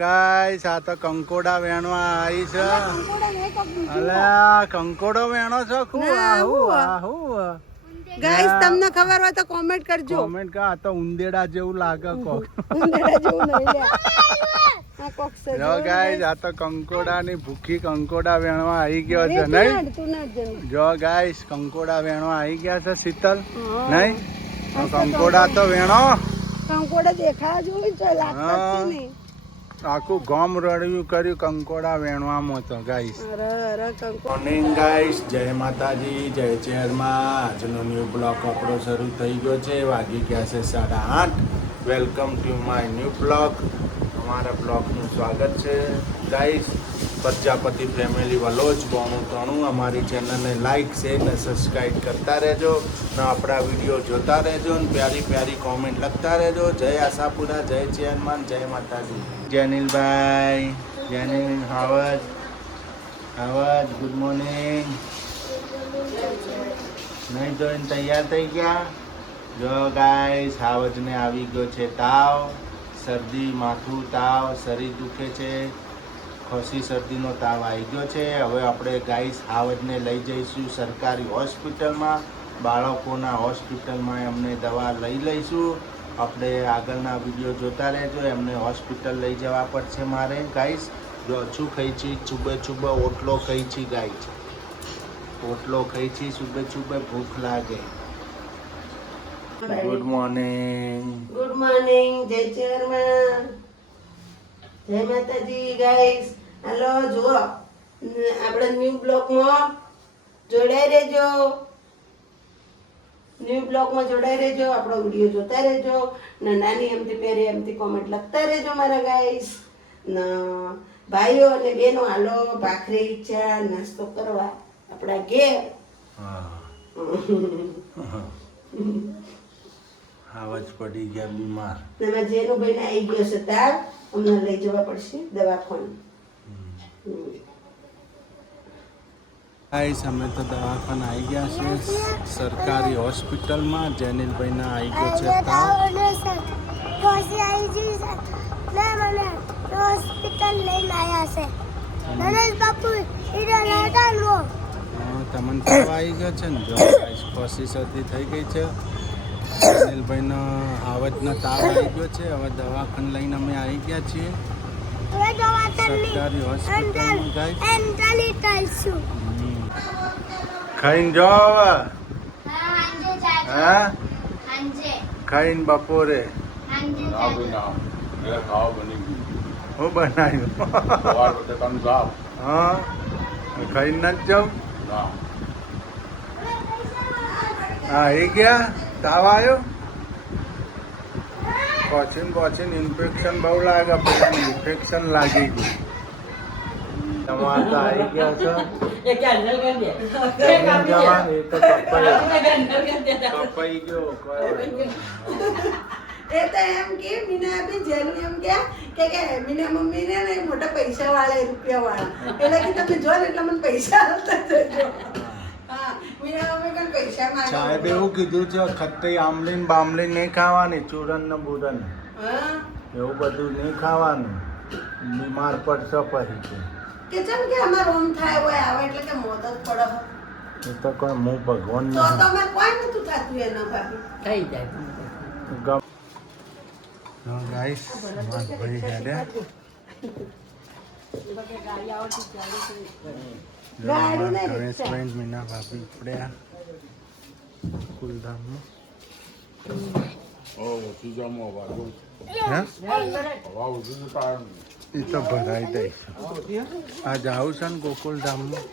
Guys આ તો કંકોડા વેણવા આવી છે. અલ્યા કંકોડો વેણો છો ખૂબ. ગાઈસ તમને ખબર હોય તો કોમેન્ટ કરજો. કોમેન્ટ કા આ તો ઉંદેડા જેવું લાગે કોક. ઉંદેડા જેવું નહીં લે. આ કોક છે. જો ગાઈસ આ તો કંકોડા ની ભૂખી કંકોડા વેણવા આવી ગયો છે નહીં. જો ગાઈસ કંકોડા વેણવા આવી ગયા છે શીતલ નહીં. કંકોડા તો વેણો. કંકોડા દેખાવા જોઈ છે લાગતા નહીં. આખું ગામ રડ્યું કર્યું કંકોડા વેણવામાં તો ગાઈસ. મોર્નિંગ ગાઈસ, જય માતાજી, જય ચેરમાં. આજનો ન્યૂ બ્લોગ આપણો શરૂ થઈ ગયો છે. વાગી ગયા છે 8:30. Welcome to my new blog. અમારા બ્લોગનું સ્વાગત છે ગાઈસ. પ્રજાપતિ ફેમિલી વલોચ 9293. અમારી ચેનલને લાઈક શેર ને સબસ્ક્રાઈબ કરતા રહેજો ને આપણા વિડીયો જોતા રહેજો ને પ્યારી પ્યારી કોમેન્ટ લખતા રહેજો. જય આશાપુરા, જય ચેરમાન, જય માતાજી. જેનિલભાઈ, જેનિલ હાવજ ગુડ મોર્નિંગ. નહીં જોઈને તૈયાર થઈ ગયા. જો ગાઈસ હાવજને આવી ગયો છે તાવ, શરદી, માથું, તાવ, શરીર દુખે છે, ખોસી શરદીનો તાવ આવી ગયો છે. હવે આપણે ગાઈસ હાવજને લઈ જઈશું સરકારી હોસ્પિટલમાં, બાળકોના હોસ્પિટલમાં એમને દવા લઈ લઈશું. આપણે આગળના વિડીયો જોતા રહેજો. એમને હોસ્પિટલ લઈ જવા પડશે મારે ગાઈસ. જો છું ખાઈ છી ચૂબે ચૂબે ઓટલો ખાઈ છી ગાઈસ. ઓટલો ખાઈ છી ચૂબે ચૂબે ભૂખ લાગે. Good morning. ગુડ મોર્નિંગ, જય ચેરમાન, જય માતાજી. ગાઈસ હાલો જુઓ, આપણે ન્યૂ બ્લોગમાં જોડાઈ રહેજો. ન્યૂ બ્લોગમાં જોડાઈ રહેજો, આપણો વિડીયો જોતા રહેજો ને નાની એમથી પહેરે એમથી કોમેન્ટ લખતા રહેજો મારા ગાઈસ. ને ભાઈઓ અને બહેનો હાલો ભાખરી ચા નાસ્તો કરવા આપણા ઘેર. હાવજ પડી ગયા બીમાર. તમે જેનું ભાઈને આવી ગયો છે તાવ, અમને લઈ જવા પડશે દવાખાને. ગાઈસ અમે તો દવાખાને આવી ગયા છે સરકારી હોસ્પિટલમાં. જેનિલભાઈના આવી ગયો છે તાવ. હોસ્પિટલ લઈને આવ્યા છે નરેશ બાપુ તમને તાવ આવી ગયો છે ને. જો ગાઈસ ખોસી શરદી થઈ ગઈ છે. જેનિલભાઈનો હાવજનો તાવ આવી ગયો છે. હવે દવાખાને લઈને અમે આવી ગયા છીએ સરકારી હોસ્પિટલમાં ગાઈસ. ખાઈને જાઓ હવે. હા ખાઈને બપોરે હું બનાવ્યું. હા ખાઈને નથી જાઉં. હા એ ગયા તાવ આવ્યો. પોચીને ઇન્ફેક્શન બહુ લાગે. પેલાને ઇન્ફેક્શન લાગી ગયું. તમારે તો આવી ગયા છો. કપાઈ ગયો. એ તો એમ કે મીના બી જેનું એમ કે મીના મમ્મી ને મોટા પૈસા વાળા રૂપિયા વાળા એટલે કે તમે જો ને એટલે મને પૈસા આવતા જજો. હા મીના મમ્મી કઈ પૈસા માંગે. સાહેબ એવું કીધું છે ખટ્ટી આમલીન બામલીન નહીં ખાવાની, ચૂરન ને બુરન એવું બધું નહીં ખાવાનું. બીમાર પડશે પછી કે જેમ કે અમાર ઓમ થાય હોય આવે એટલે કે મોદક પડે. એ તો કોઈ હું ભગવાન તો તમારે કોઈ નતું થતું એના ભાભી થઈ જાય. ગાઈસ ભાઈ હેડે મીના ભાભી પડ્યા કુલધામમાં. એ તો ભરાઈ દઈશ. આ જાઉં છે ને ગોકુલધામમાં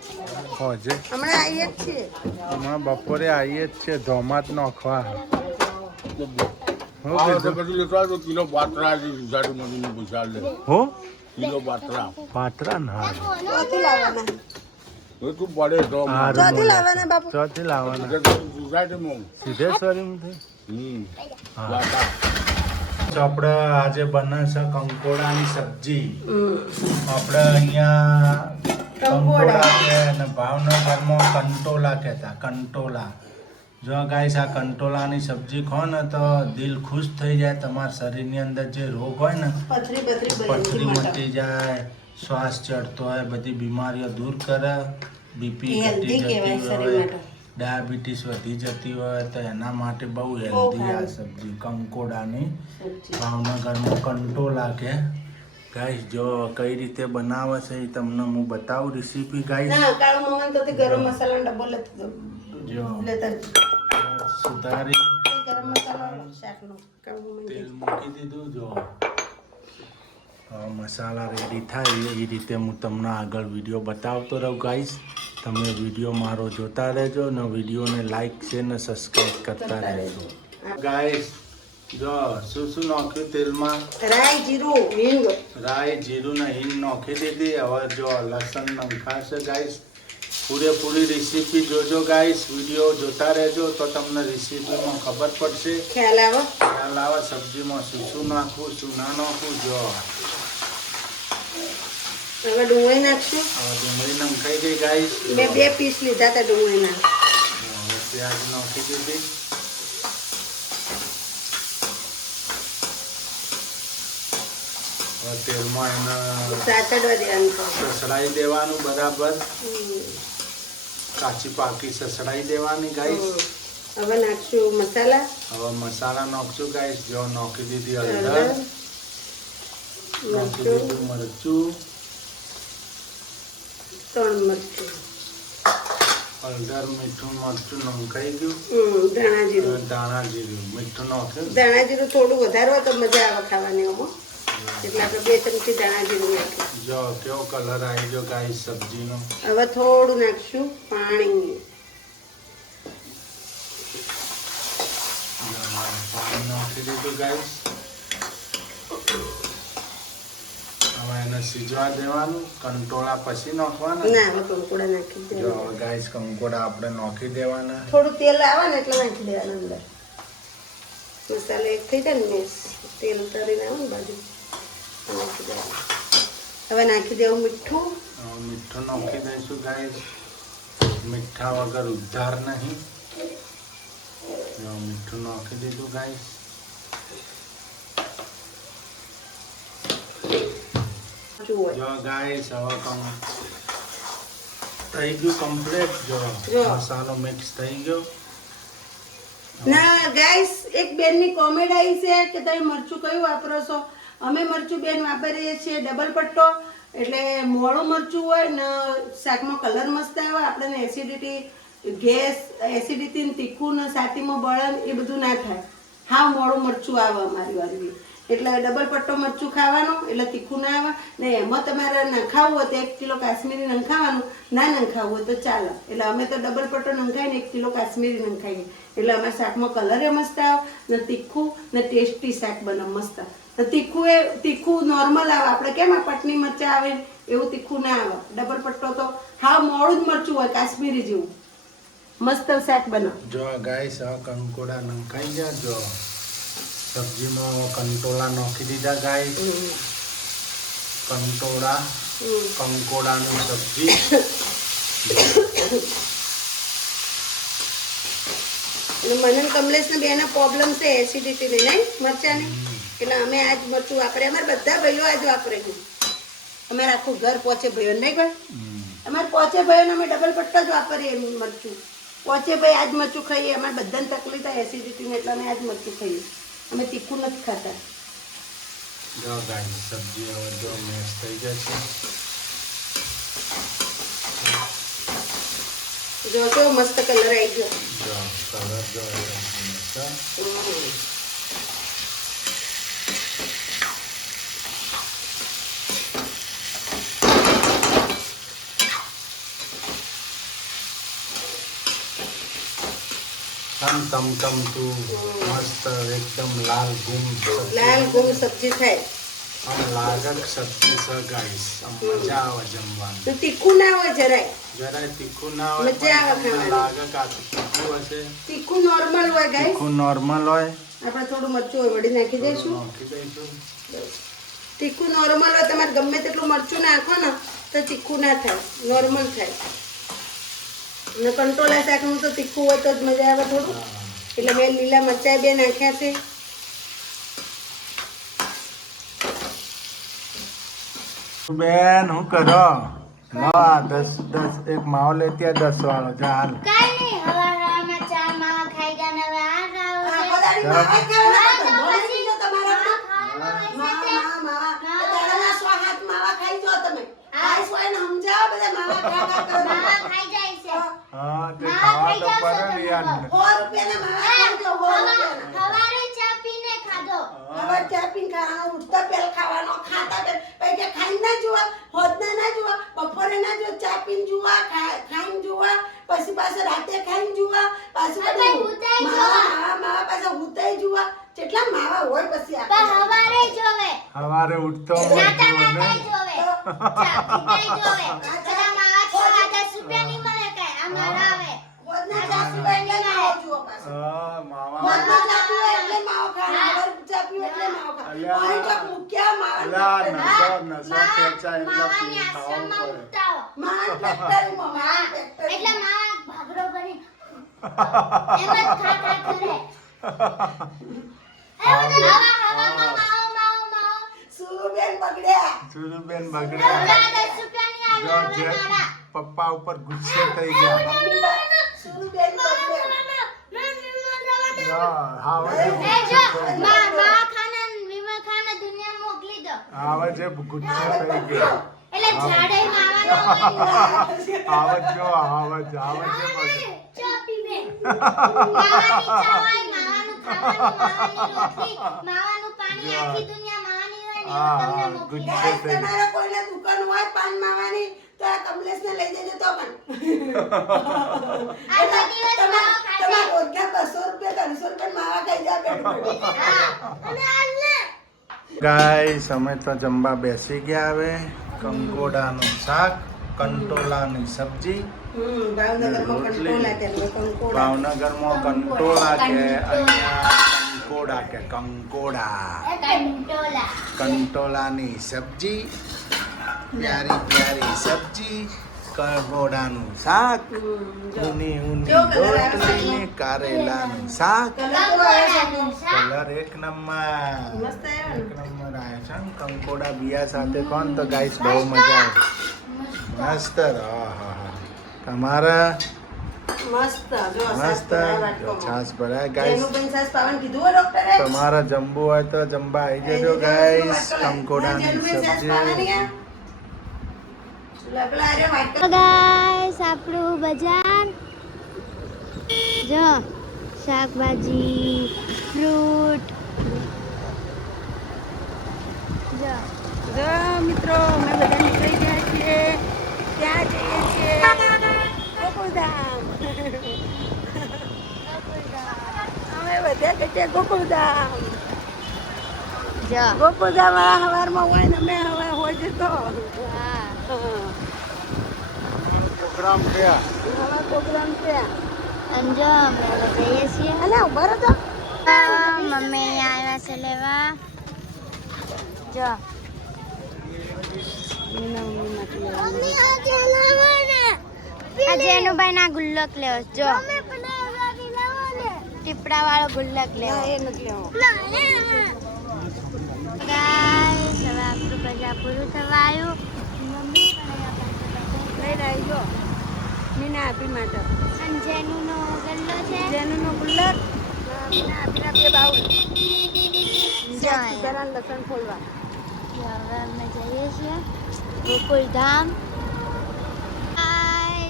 હોજે. હમણાં આવીએ જ છીએ. હમણાં બપોરે આવીએ જ છે. ધોમાત નોખવા. કિલો બાતરા પાત્રા ના ચોથી લાવવાના. પડે લાવવાના બાપુ. ચોથી લાવવાના સિદ્ધેશ્વરી. આપણે આજે બને છે કંકોડાની સબ્જી. આપણે અહીંયા કંકોડા કે ભાવનગરમાં કંટોલા કહેતા. કંટોલા જો ગાઈસ આ કંટોલાની સબ્જી ખો ને તો દિલ ખુશ થઈ જાય. તમારા શરીરની અંદર જે રોગ હોય ને પથરી બધી પથરી મટે. મટી જાય, શ્વાસ ચડતો હોય, બધી બીમારીઓ દૂર કરે. બીપી એ ઘટી healthy કહેવાય જતી શરીર હોય, માટે. ડાયાબિટીસ વધી જતી હોય તો એના માટે બહુ બહુ હેલ્ધી આ સારું. સબ્જી કંકોડાની. સબ્જી. ભાવનગરમાં કંટોલા કે ગાઈસ જો કઈ રીતે બનાવે છે એ તમને હું બતાવું રેસીપી ગાઈસ. ના કાળો મોહન તો તે ગરમ મસાલાનો ડબ્બો જો લેતા સુધારી ગરમ મસાલો શાકનો કાળો મોહન તેલ મૂકી દીધું. જો મસાલા રેડી થાય એ રીતે હું તમને આગળ વિડીયો બતાવતો રહું ગાઈસ. તમે વિડીયો મારો જોતા રહેજો ને વિડીયોને લાઈક છે ને સબસ્ક્રાઈબ કરતા રહેજો ગાઈસ. જો શું નાખ્યું તેલમાં? રાઈ જીરું હિંગ રાઈ જીરું ને હિંગ નાખી દીધી. હવે જો લસણ નખાશે ગાઈસ. પૂરેપૂરી રેસીપી જોજો ગાઈસ. વિડીયો જોતા રહેજો તો તમને રેસીપીમાં ખબર પડશે, ખ્યાલ આવે. ખ્યાલ આવે સબ્જીમાં શું નાખવું શું ના નાખવું. જો હવે ડુંગળી નાખશું. હવે ડુંગળી નખાઈ ગઈ ગાઈસ. મેં 2 પીસ લીધા હતા ડુંગળીના. હવે પ્યાજ નાખી દીધી. હવે તેલમાં એને સાતડવા દેવાનું છે. સસડાઈ દેવાનું બરાબર. કાચી પાકી સસડાઈ દેવાની ગાઈસ. હવે નાખશું મસાલા. હવે મસાલા નાખશું ગાઈસ. જો નાખી દીધી હળદર, હળદર, નાખી મરચું, દીધું મરચું, 3 મરચું, હળદર, મીઠું, મરચું નખાઈ ગયું. ધાણા જીરું. હવે ધાણા જીરું મીઠું નાખ્યું. ધાણા જીરું થોડું વધારે હોય તો મજા આવે ખાવાની આમાં. એટલે આપણે 2 ચમચી ધાણા જીરું નાખ્યું. જો કેવો કલર આવી ગયો ગાઈસ સબ્જીનો. હવે થોડું નાખશું પાણી. પાણી નાખી દીધું ગાઈસ. હવે એને સિજવા દેવાનું. કંટોળા પછી નાખવાના. ના હવે કંકોડા નાખી જો દેવાના. હવે ગાઈસ કંકોડા આપણે નાખી દેવાના. થોડું તેલ આવે ને એટલે નાખી દેવાનું અંદર. મસાલો એક થઈ જાય ને મેસ તેલ તરીને આવે ને બાજુ નાખી દેવાનું. હવે નાખી દેવું મીઠું. હવે મીઠું નાખી દઈશું ગાઈસ. મીઠા વગર ઉદ્ધાર નહીં. જો મીઠું નાખી દીધું ગાઈસ. જુઓ જો ગાઈસ હવે થઈ ગયું કમ્પ્લીટ. જો જો. મસાલો મિક્સ થઈ ગયો. ના ગાઈસ એક બેનની કોમેન્ટ આવી છે કે તમે મરચું કયું વાપરો છો? અમે મરચું બેન વાપરીએ છીએ ડબલ પટ્ટો. એટલે મોળું મરચું હોય ને શાકમાં કલર મસ્ત આવે. આપણને એસિડિટી, ગેસ, એસિડિટી ને તીખું ને છાતીમાં બળન એ બધું ના થાય. હા મોળું મરચું આવે અમારી વારી. એટલે ડબલ પટ્ટો મરચું ખાવાનું એટલે તીખું ના આવે. ને એમાં તમારે નખાવું હોય તો 1 કિલો કાશ્મીરી નખાવાનું, ના નખાવું હોય તો ચાલે. એટલે અમે તો ડબલ પટ્ટો નખાઈને 1 કિલો કાશ્મીરી નખાઈએ. એટલે અમારા શાકમાં કલર મસ્ત આવે ને તીખું ને ટેસ્ટી શાક બને મસ્ત. તો તીખું નોર્મલ આવે. આપણે કેમ આ પટની મરચાં આવે એવું તીખું ના આવે. ડબલ પટ્ટો તો હા મોડું જ મરચું હોય કાશ્મીરી જેવું. મસ્ત શાક બને. જો ગાઈસ આ કંકોડા નખાઈ ગયા. જો સબ્જીમાં કંટોળા નાખી દીધા ગાઈસ. કંકોડાની સબ્જી. અને મને કમલેશ ને બેના પ્રોબ્લેમ છે એસિડિટી ની નહીં મરચાની. એટલે અમે આજ મરચું વાપરે. અમારે બધા ભાઈઓ આજ વાપરે છે. અમારે આખું ઘર પોચે ભાઈઓ નહીં ભાઈ. અમારે પોચે ભાઈઓને અમે ડબલ પટ્ટો જ વાપરીએ મરચું. પોચે ભાઈ આજ મરચું ખાઈએ. અમારે બધાને તકલીફ થાય એસિડિટીને એટલે અમે આજ મરચું ખાઈએ. અમે તીખું નથી ખાતા. જો ગાઈસ સબ્જી હવે જો મેશ થઈ જશે. જો કેવો મસ્ત કલર આવી ગયો. જો કલર જો મસ્ત. ટમટમતું મસ્ત એકદમ લાલ ગુમ લાલ ગુમ સબ્જી થાય. આમ લાગક સબ્જી છે ગાઈસ. આમ મજા આવે જમવાની. તો તીખું ના હોય જરાય. જરાય તીખું ના હોય. મજા આવે ખાવાની. લાગક આ તીખું હશે. તીખું નોર્મલ હોય ગાઈસ. તીખું નોર્મલ હોય. આપણે થોડું મરચું હોય વળી નાખી દઈશું. નાખી દઈશું. તીખું નોર્મલ હોય. તમારે ગમે તેટલું મરચું નાખો ને તો તીખું ના થાય, નોર્મલ થાય. ને કંટોલા શાકનું તો તીખું હોય તો જ મજા આવે થોડું, એટલે મેં લીલા મરચાં બે નાખ્યા છે. બેન હું કરો લો 10 એક માવો લેતી આ 10 વાળો જા હાલ. કાઈ નહીં, હવારમાં ચા માવા ખાઈ ગયા ને હવે આ ખાવું છે. આખો દાડી માવા ખાવાના તો હા, ધોળે થઈ જાઓ તમારા. ખાવાના માવા દાડાના 100 હાથ માવા ખાઈ જાઓ તમે. આ સોયને સમજાવો બધા માવા ખાવા કરો. માવા ખાઈ જાય છે. હા તે ખાવા તો પડે ને યાર. 100 રૂપિયાના માવા ખાઈ જાઓ, 100 રૂપિયાના. સવારે ચા પીને ખાધો. હવે ચા પીને ખાવાનો, ઉઠતા પહેલા ખાવાનો, ખાતા પહેલા. પછી કે ખાઈને ના જોવા, હોદના ના જોવા, બપોરે ના જોવા, ચા પીને જોવા, ખાઈને જોવા, પછી પાછા રાતે ખાઈને જોવા, પાછું હવે બધું હુતાઈ માવા પાછા હુતાઈ જોવા. કેટલા માવા હોય પછી આ. પણ હવારે જોવે. સવારે ઉઠતો નાતા મોટું ને નાતા જોવે. ચા પીતાઈ જોવે. પેલા માવા છોડા 10 રૂપિયા ની મળે કાંઈ. આ મારા આવે. હોદના ચા પીવા એટલે માવો જુઓ પાછો. હા માવા હોદના ચા પીવા એટલે માવો ખાવાનો, હવાર ચા પીવા એટલે માવો ખાવાનો. પાણી ચોક મૂક્યા માવા અલા નસો ખેંચાય એટલે માવાની ખાવું આશ્રમમાં પડે. ઉઠતા હો. માન ફેક્ટરીમાં, માન ફેક્ટરી. એટલે માવા ભાગરો ભરી એમ જ ખા કરે. હવામાં માવો. સુરુબેન બગડ્યા. સુરુબેન બગડે હવે 10 રૂપિયાની આ જો લાવે જે મારા. પપ્પા ઉપર ગુસ્સે થઈ ગયા. સુરુબેન બગડ્યા. હા એ જો માવા ખાના વિમલ ખાના દુનિયા મોકલી દો. આવા જે ગુસ્સે થઈ ગયા. એટલે ઝાડે માવા ન હોય. આવજ જો આવજ જે બધું. ચા પીવે. માવાની ચા હોય, માવાનું ખાવાનું, માવાની રોટલી, માવાનું પાણી, આખી દુનિયા માવાની હોય ને હા, એવું તમને હા, મોકલી good. દો. ગાઈસ, તમારે કોઈને દુકાન હોય પાન માવાની તો આ કમલેશને લઈ જજો તો પણ. આખો દિવસ માવા ખાશે. તમારા રોજના 200 રૂપિયા 300 રૂપિયા માવા ખાઈ જાય પેટ ભરીને. હા. અને આજ ને ગાઈસ અમે તો જમવા બેસી ગયા હવે. કંકોડાનું શાક, કંટોલાની સબ્જી. ભાવનગરમાં કંટોલા કે કંકોડા. ભાવનગરમાં કંટોળા કે અહીંયા કંકોડા કે કંકોડા. કંટોલા. કંટોલાની સબ્જી, પ્યારી પ્યારી સબ્જી, કંકોડાનું શાક, ઊની ઊની કેવો colour આવ્યો રોટલી ને કારેલાનું શાક. કલર કેવો આવ્યો છે એનો? કલર એક નંબર. મસ્ત આવ્યો એક ને? નંબર આવ્યો છે ને કંકોડા બિયા સાથે કોણ તો ગાઈસ બહુ મજા આવે. મસ્ત આહાહા. તમારા મસ્ત જો મસ્ત છાસ ભરાય ગાઈસ. જેનુબેન સાસ પાવન કીધું હો ડોક્ટરે. તમારા જમવું હોય તો જમવા આવી જજો ગાઈસ. કંકોડાની સબ્જી. ગાઈસ આપણું બજાર જો શાકભાજી ફ્રૂટ જો મિત્રો અમે બધા નીકળી ગયા છીએ, ત્યાં જઈએ છીએ ગોકુળધામ. અમે બધા જઈએ ગોકુળધામ. જો ગોકુળધામ સવારમાં હોય ને અમે હવે હોય જતો. હા પ્રોગ્રામ થયા. નવા પ્રોગ્રામ છે. અને જો અમે હવે જઈએ છીએ. અલે ઉભા રહો તો. મમ્મી આવ્યા છે લેવા જો આજે એનુભાઈ ના ગુલ્લક લેવો છે. જો ટીપડા વાળો ગુલ્લક લેવો. એ નથી લેવો. ગાઈસ હવે આપણું બજાર પૂરું થવા આવ્યું. મમ્મી પણ લઈ આવી જો મીના આપી માટે અને જેનુનો ગલ્લો છે. જેનું ગુલ્લક મીના આપીના 2 બાઉલ જો અહીંયા. સુધારાનું લસણ ફોલવા. હવે અમે જઈએ છીએ ગોકુળધામ.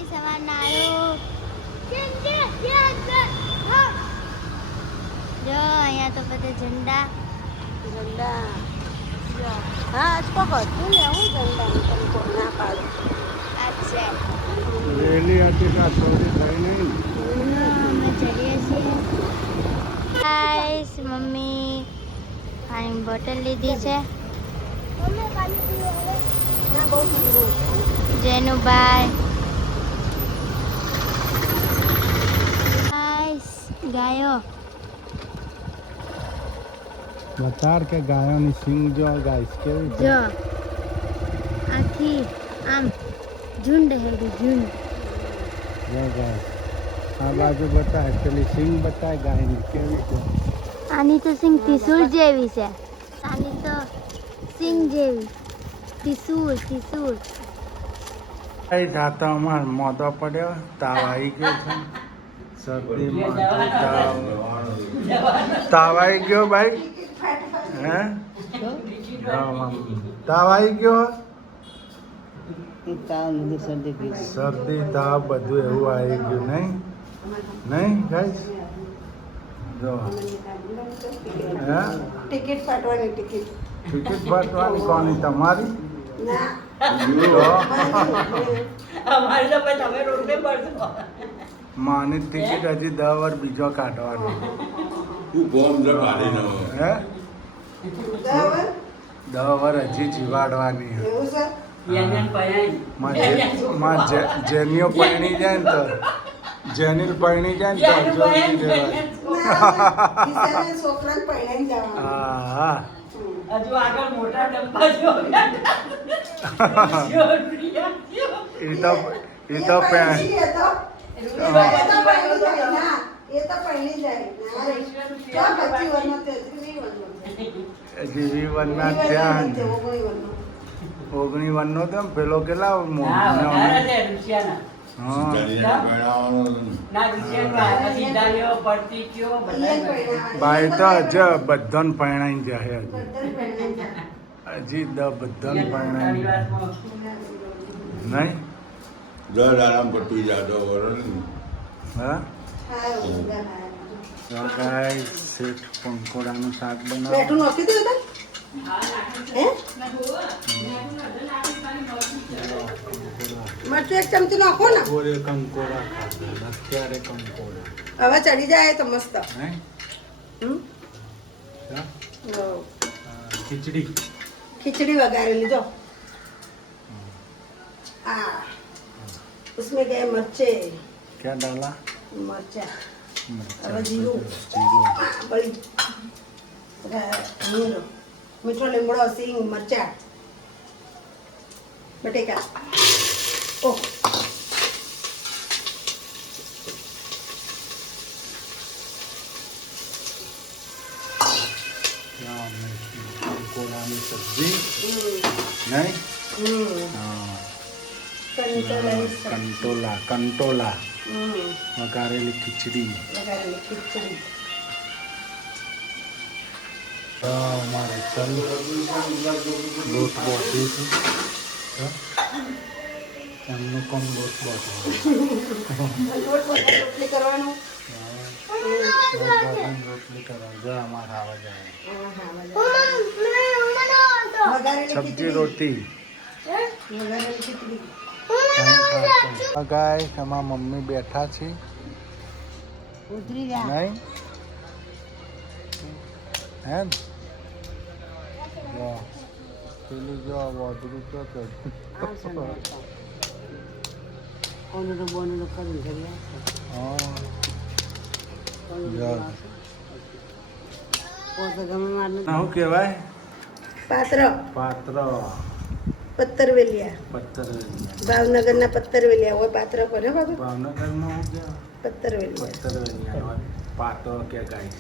સવારના આવ્યું. જો અહીંયા તો બધા ઝંડા. ઝંડા હા આજ પકડ તું લે હું ઝંડાનું તને કોઈ ના પાડું. આ છે. રેલી હતી તો ચોરી થઈ નહીં. અમે જઈએ છીએ. ગાઈસ મમ્મી પાણીની બોટલ લીધી છે. ના બહુ ઠંડુ. જેનુભાઈ ગાઈસ ગાયો બતાર કે ગાયોની સિંગ જો ગાઈસ કેવી છે. જો આખી આમ ઝુંડ હેડી ઝુંડ. જો ગાય આ બાજુ બતાય પેલી સિંગ બતાય ગાયની કેવી છે આની તો સિંગ ત્રિશુળ જેવી છે. આની તો સિંગ જેવી ત્રિશુળ. કઈ જાતો અમાર મોદો પડ્યો તાવ આવી ગયો છે શરદી માથું તાવ આવી ગયો ભાઈ હે તાવ આવી ગયો શરદી તાવ બધું એવું આવી ગયું નહીં ગાઈસ જો હે ટિકિટ ફાટવાની ટિકિટ ટિકિટ ફાટવાની કોની તમારી ના માની ટિકિટ હજી 10 વાર બીજો કાઢવાનો તું બોમ્બ જ મારી ન હે બરાબર 10 વાર હજી જીવાડવાની હે. એવું છે જેનીઓ પરણી જાય ને તો જેનીલ પરણી જાય ને તો જોઈ દેવાય. કિસાને છોકરાને પરણાઈ જવાનું હા હજુ આગળ મોટા ડબ્બા જો એ તો પરણી જાય તો એ તો પરણી જાય ના એ તો પરણી જાય ના રે તો 25 વર્ષનો તે 20 વર્ષનો જીવી વનના ત્યાં 19 વનનો તો પેલો કેટલા હા મોટો વધારે છે રૂપિયાના હા ના રૂપિયા સીધા લ્યો પડતી કયો બધા બાઈ તો હજુ બધાને પરણાઈ જાય હજી બધાને પરણાઈ જાય નહીં દર આરામ પટી જાતો વરણ હા હારું તો ગાય શેઠ પંકોડાનું શાક બનાવો બેઠું નાખી દે તો હે મરચું એક ચમચી નાખો ને ગોરે કંકોડા ખાધા અત્યારે કંકોડા હવે ચડી જાય તો મસ્ત નહીં હમ? હા? ઓ, ખીચડી खिचड़ी वगारेली जो हाँ उसमें गए मिर्चे क्या डाला मरचा मिर्चा, अब जीरू जीरू बड़ी मीठो लीमड़ो सींग मरचा बटेका ओ કંકોડાની સબ્જી નહીં હા કંટોલા વઘારેલી ખીચડી वगारेली खिचड़ी અમારે તલ લોટ બોધી છે એમનું કોમ લોટ બોધવાનું रोटली करवानो રોટલી કરવા જો અમારે આવા જાય वगारेली સબ્જી खिचड़ी રોટી वगारेली खिचड़ी ગાય એમાં મમ્મી બેઠા છે उतरी जा નહીં હે ને? જો પેલું જો વાદળું તો કોને તો બોને તો કરી કરી હા જો પોતે ગમે મારને શું કહેવાય પાત્ર પાત્ર પત્તરવેલિયા પત્તર ભાવનગરના પત્તરવેલિયા હોય પાત્ર પર હે બાબા ભાવનગરમાં શું કહેવાય પત્તરવેલિયા પત્તર પાત્રો કે ગાય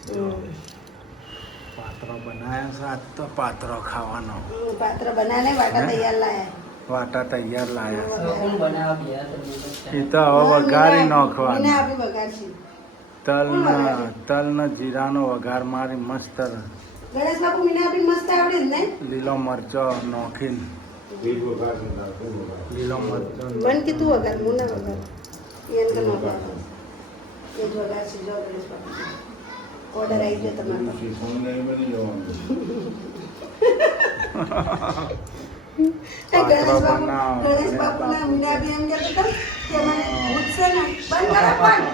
પાત્રો બનાવ્યા છે આજ તો પાત્રો ખાવાનો પાત્ર બનાને વાટા તૈયાર લાયા વાટા તૈયાર લાયા કોણ બનાવવા ગયા છે એ તો હવે વઘારી મને નાખવાનું આપી વગાડશી તલનો જીરાનો વઘાર મારી મસ્ત ગણેશ બાપુ મને આપી મસ્ત આવડે જ ને લીલો મરચો નોખીને લીલો મરચો મન કીધું વગાડ હું ના વગાડ એન કે નો વગાડ એ જ વગાડશી જો ગણેશ બાપુ ઓર્ડર આવી ગયો તમારો પાત્રો બનાવો. ગણેશ બાપુ ના મને આપી એમ કહેતો હતો કે મને પૂછશે ને બંધ કરો પણ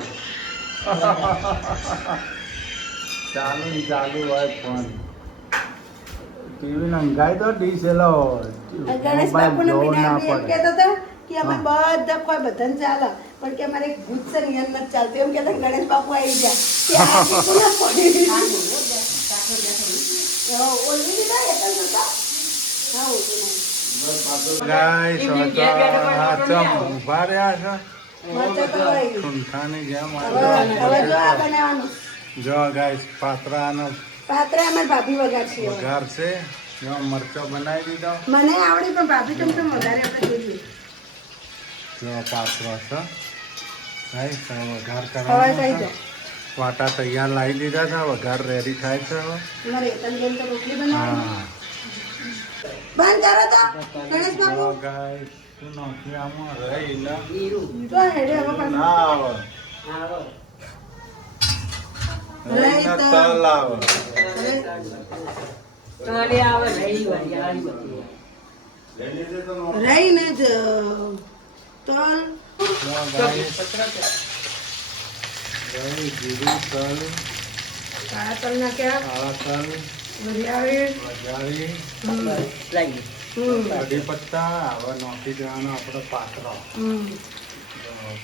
ચાલુ હોય ફોન ટીવી નંગાઈ તો ડીશ એલો ગણેશ બાપુ ને મોબાઈલ મને જોવો ના આપી એમ પડે કહેતો હતો કે અમે બધા કોઈ બધાને ચાલે પણ કે અમારે એક ભૂત છે ને એમ નથી ચાલતું એમ કહેતા ગણેશ બાપુ આવી ગયા કે આ દીકું ના પડી ઓલવી દીધા એટલે નતા હા ઓલવી નહીં ગાય ઊભા રહ્યા છે મરચાં તળાઈ ગયું. સૂંઠાની જેમ હવે જો આ બનાવવાનું જો ગાઈસ પાત્રાનો પાત્રા અમાર ભાભી વગાડશે હવે. વઘાર છે જો મરચો બનાવી દીધો મને આવડી પણ ભાભી કેમ કેમ વધારે આપણે જોઈએ જો પાત્રો છે ગાઈસ વઘાર હવે થઈ કરવાનો છે જાય વાટા તૈયાર લાવી દીધા છે વઘાર રેડી થાય છે હવે મારે એકન બેન તો રોટલી બનાવવાની હા બંધ કરો તો ગણેશ બાપુ જો ગાઈસ શું નાખ્યું આમાં રહી ને જીરું. તો હેડે હવે પાછું. ના આવે આવો. રહી ને તલ આવે તળે આવે, રહી વરિયાળી બધી. રહી ને જ તલ જો ગાઈસ રહી જીરું તલ કાળા તલ નાખ્યા કાળા તલ વરિયાળી વઘારી લાગી. કઢી પત્તા હવે નાખી દેવાનો આપણો પાત્રો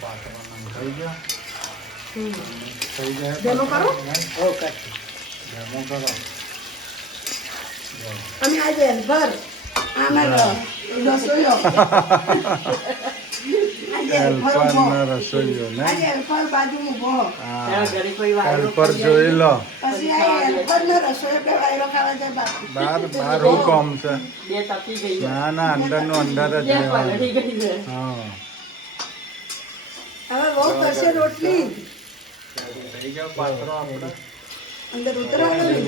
પાત્રો નાખાઈ ગયા થઈ જાય ડેમો કરો? ઓકે. ડેમો કરો જો. અમે આજે ભર આમાં રસોઈયો આજે હેલ્પર ઊભો. હેલ્પરનો રસોઈયો ને આજે હેલ્પર બાજુ ઊભો. હા એના ઘરે કોઈ વાયરો હેલ્પર પડી જોઈ લો પછી આ હેલ્પરનો રસોઈયો કે વાયરો ખાવા જાય બાપુ. બાર બાર હું કોમ છે બે તપી ગઈ. ના ના અંદરનું અંદર જ બે લેવાનું પલળી ગઈ છે. હા હવે બહુ કરશે રોટલી થઈ ગયો પાત્રો આપણે અંદર ઉતરવાનું ને.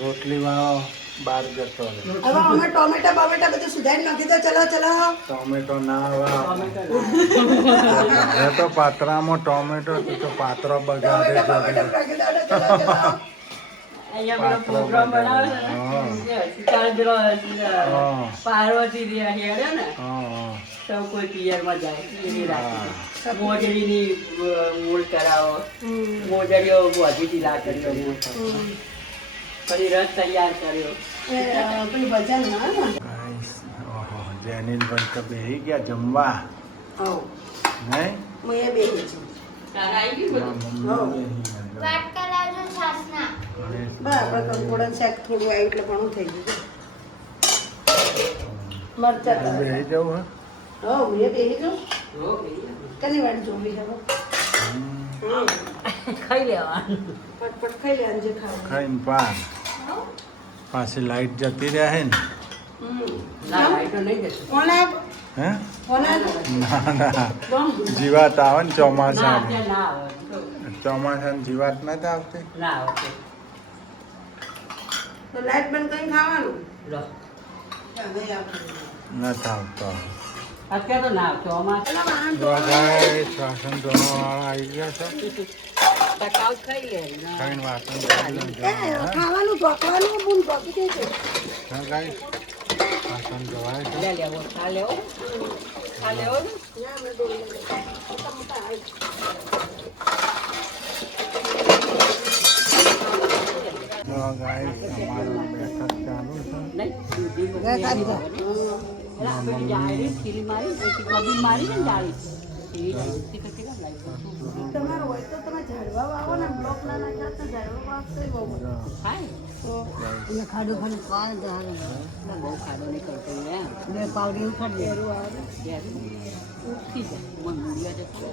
રોટલી વાળો બાર જતો રહે હવે અમે ટોમેટા બમેટા બધું સુધારી નાખી દો. ચલો ચલો ટોમેટો ના આવે ટોમેટો હવે તો પાત્રામાં ટોમેટો તો પાત્રો બગાડે ટોમેટા છે બમેટા નાખી દો. ચલો ચલો અહીંયા પેલો પ્રોગ્રામ બનાવે છે ને. ચાલ પેલો પાર્વતી રે હેડે ને હા તો કોઈ પિયરમાં જાય એની રાખી મોજડીની મૂળ કરાવો મોજડીઓ બોધીથી લાકડીઓ ફરી રસ તૈયાર કર્યો. એ, પેલું ભજન ના ને? ઓહો જેનિલભાઈ તો બેસી ગયા જમવા હઉ. નહીં હું એ બેહી છું. તારા આવી ગયું બધું? વાટકા લાવજો છાસના. બરાબર કંકોડા શાક થોડું આવ્યું એટલે ઘણું થઈ ગયું. મરચાં તો. બેસી જવું હે હઉ, હું એ બેહી છું. હો, ભાઈ. કની વાર જોવી હવે? હા. ખાઈ લેવાનું. પટપટ ખાઈ લે જે ખાવું. ખાઈને પાર પાછી લાઈટ જતી રહે ને ના ભાઈ તો નહીં જતું. કોણ આપ? હે કોણ આપ? ના ના કોણ? જીવાત આવે ને ના ચોમાસામાં અત્યારે ના આવે. ચોમાસાની જીવાત નથી આવતી ના આવે. તો લાઈટ બંધ કરીને ખાવાનું. લો. નહીં આવતું. નથી આવતો અત્યારે તો ના આવતો આમાં પેલા વાહન તો બધાય વાસણ ધોવાવાળા આવી ગયા છે ટકાઉ ખાઈ લે ના. ખાઈને વાસણ ધોઈ એ, નાખવાના, હે? ખાવાનું ઢોકવાનું બૂન ઢોકી દે છે. હા ગાઈસ વાસણ ધોવાય છે લે લેવો ખા લેવો ખા લેવો ને. ના, અમે ડોલ લઈએ. મોટા મોટા હાય. તો ગાઈસ અમારું બેઠક ચાલુ છે નહીં દૂધી બધી ખાધી તો. એલા, પેલી જાળી ખીલી મારી પછી કોબી મારી ને જાળી એ તીખા તીખા લાગી. તમારું હોય તો તમે ઝાડવા વાવો ને બ્લોક ના નાખ્યા તો ઝાડવા વાવશો એ બહુ બધું. ખાય તો એટલે ખાડો ખાડો ખાય ધારે બહુ ખાડો નહીં કરતો એમ બે પાવડી ઉખાડી દે ઘેરું આવે ને. ઉઠી જાય મને મૂળિયા જતો